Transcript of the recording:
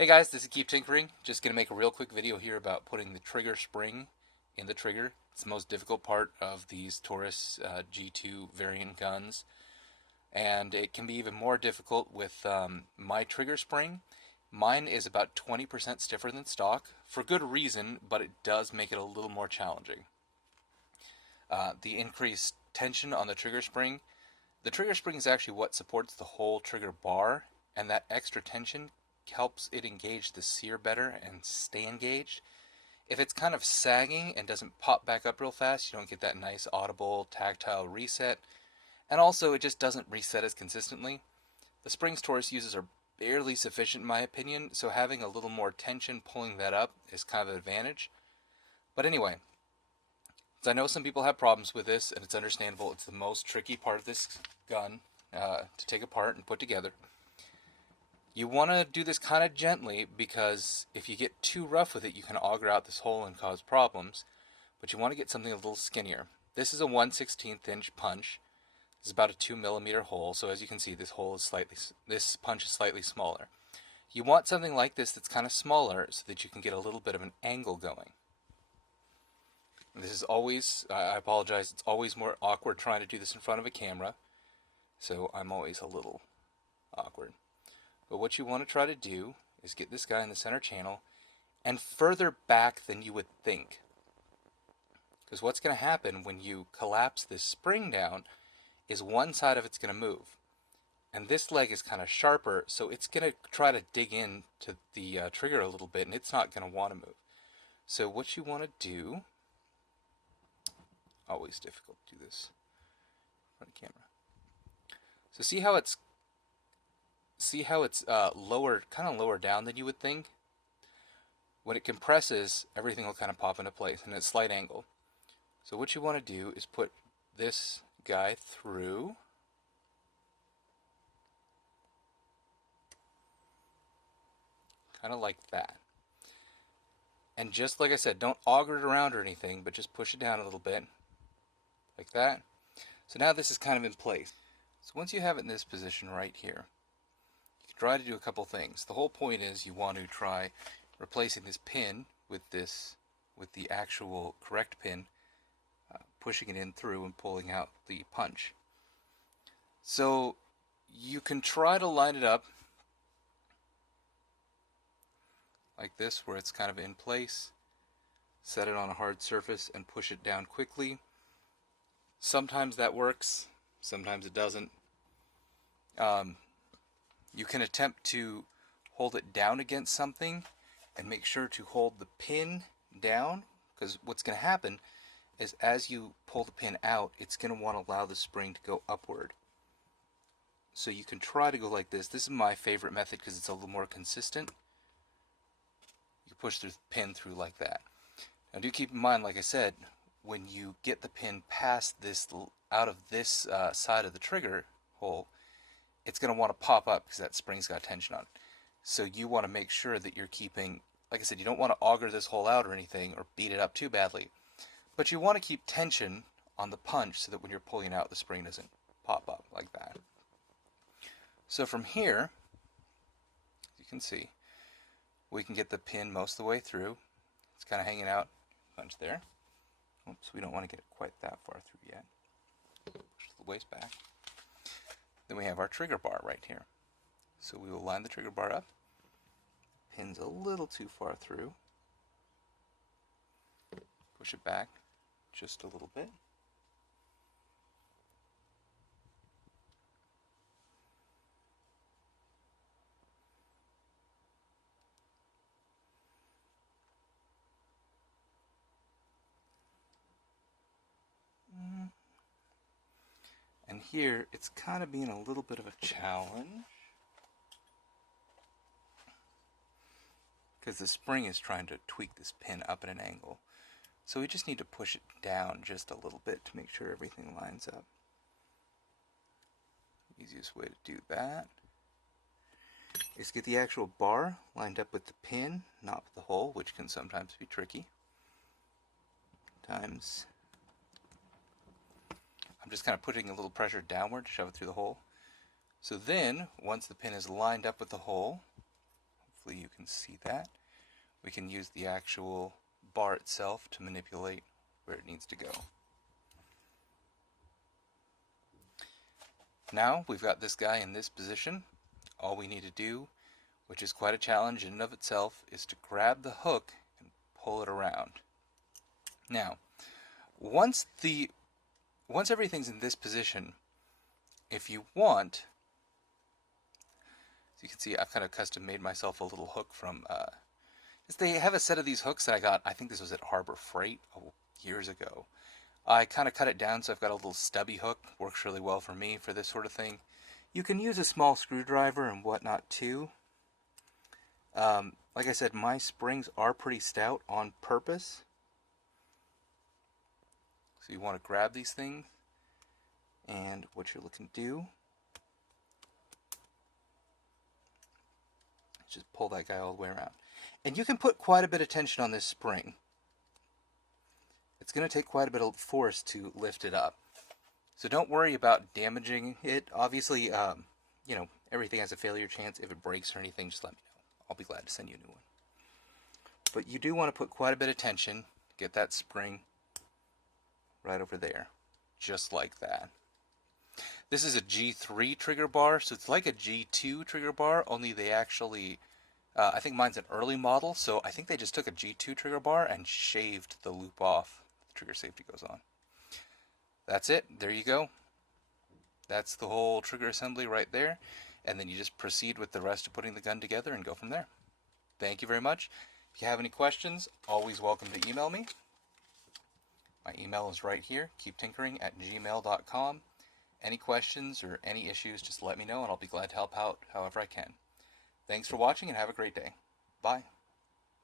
Hey guys, this is Keep Tinkering. Just going to make a real quick video here about putting the trigger spring in the trigger. It's the most difficult part of these Taurus G2 variant guns, and it can be even more difficult with my trigger spring. Mine is about 20% stiffer than stock, for good reason, but it does make it a little more challenging. The increased tension on the trigger spring is actually what supports the whole trigger bar, and that extra tension helps it engage the sear better and stay engaged. If it's kind of sagging and doesn't pop back up real fast, you don't get that nice audible tactile reset, and also it just doesn't reset as consistently. The springs Taurus uses are barely sufficient in my opinion, so having a little more tension pulling that up is kind of an advantage. But anyway, I know some people have problems with this, and it's understandable. It's the most tricky part of this gun to take apart and put together. You want to do this kind of gently, because if you get too rough with it, you can auger out this hole and cause problems. But you want to get something a little skinnier. This is a 1/16 inch punch. This is about a 2mm hole, so as you can see, this punch is slightly smaller. You want something like this that's kind of smaller so that you can get a little bit of an angle going. This is always, I apologize, it's always more awkward trying to do this in front of a camera, so I'm always a little awkward. But what you want to try to do is get this guy in the center channel and further back than you would think. Because what's going to happen when you collapse this spring down is one side of it's going to move. And this leg is kind of sharper, so it's going to try to dig in to the trigger a little bit, and it's not going to want to move. So what you want to do, always difficult to do this in front of camera. So see how it's lower, kind of lower down than you would think? When it compresses, everything will kind of pop into place, and at a slight angle. So what you want to do is put this guy through. Kind of like that. And just like I said, don't auger it around or anything, but just push it down a little bit. Like that. So now this is kind of in place. So once you have it in this position right here, try to do a couple things. The whole point is you want to try replacing this pin with the actual correct pin, pushing it in through and pulling out the punch. So you can try to line it up like this, where it's kind of in place, set it on a hard surface and push it down quickly. Sometimes that works, sometimes it doesn't. You can attempt to hold it down against something and make sure to hold the pin down, because what's going to happen is as you pull the pin out, it's going to want to allow the spring to go upward. So you can try to go like this. This is my favorite method because it's a little more consistent. You push the pin through like that. Now do keep in mind, like I said, when you get the pin past this, out of this side of the trigger hole, it's going to want to pop up because that spring's got tension on it. So you want to make sure that you're keeping, like I said, you don't want to auger this hole out or anything or beat it up too badly. But you want to keep tension on the punch so that when you're pulling out, the spring doesn't pop up like that. So from here, you can see, we can get the pin most of the way through. It's kind of hanging out punch there. Oops, we don't want to get it quite that far through yet. Push the waist back. Then we have our trigger bar right here. So we will line the trigger bar up. Pin's a little too far through. Push it back just a little bit. And here, it's kind of being a little bit of a challenge, because the spring is trying to tweak this pin up at an angle. So we just need to push it down just a little bit to make sure everything lines up. Easiest way to do that is get the actual bar lined up with the pin, not with the hole, which can sometimes be tricky. Sometimes I'm just kind of putting a little pressure downward to shove it through the hole. So then, once the pin is lined up with the hole, hopefully you can see that. We can use the actual bar itself to manipulate where it needs to go. Now we've got this guy in this position. All we need to do, which is quite a challenge in and of itself, is to grab the hook and pull it around. Now, once everything's in this position, if you want, as you can see, I've kind of custom made myself a little hook from, they have a set of these hooks that I got, I think this was at Harbor Freight years ago. I kind of cut it down so I've got a little stubby hook, works really well for me for this sort of thing. You can use a small screwdriver and whatnot too. Like I said, my springs are pretty stout on purpose. So you want to grab these things, and what you're looking to do is just pull that guy all the way around. And you can put quite a bit of tension on this spring. It's going to take quite a bit of force to lift it up. So don't worry about damaging it. Obviously, you know, everything has a failure chance. If it breaks or anything, just let me know. I'll be glad to send you a new one. But you do want to put quite a bit of tension. Get that spring right over there. Just like that. This is a G3 trigger bar, so it's like a G2 trigger bar, only they actually, I think mine's an early model, so I think they just took a G2 trigger bar and shaved the loop off. The trigger safety goes on. That's it. There you go. That's the whole trigger assembly right there. And then you just proceed with the rest of putting the gun together and go from there. Thank you very much. If you have any questions, always welcome to email me. My email is right here, keeptinkering@gmail.com. Any questions or any issues, just let me know and I'll be glad to help out however I can. Thanks for watching and have a great day. Bye.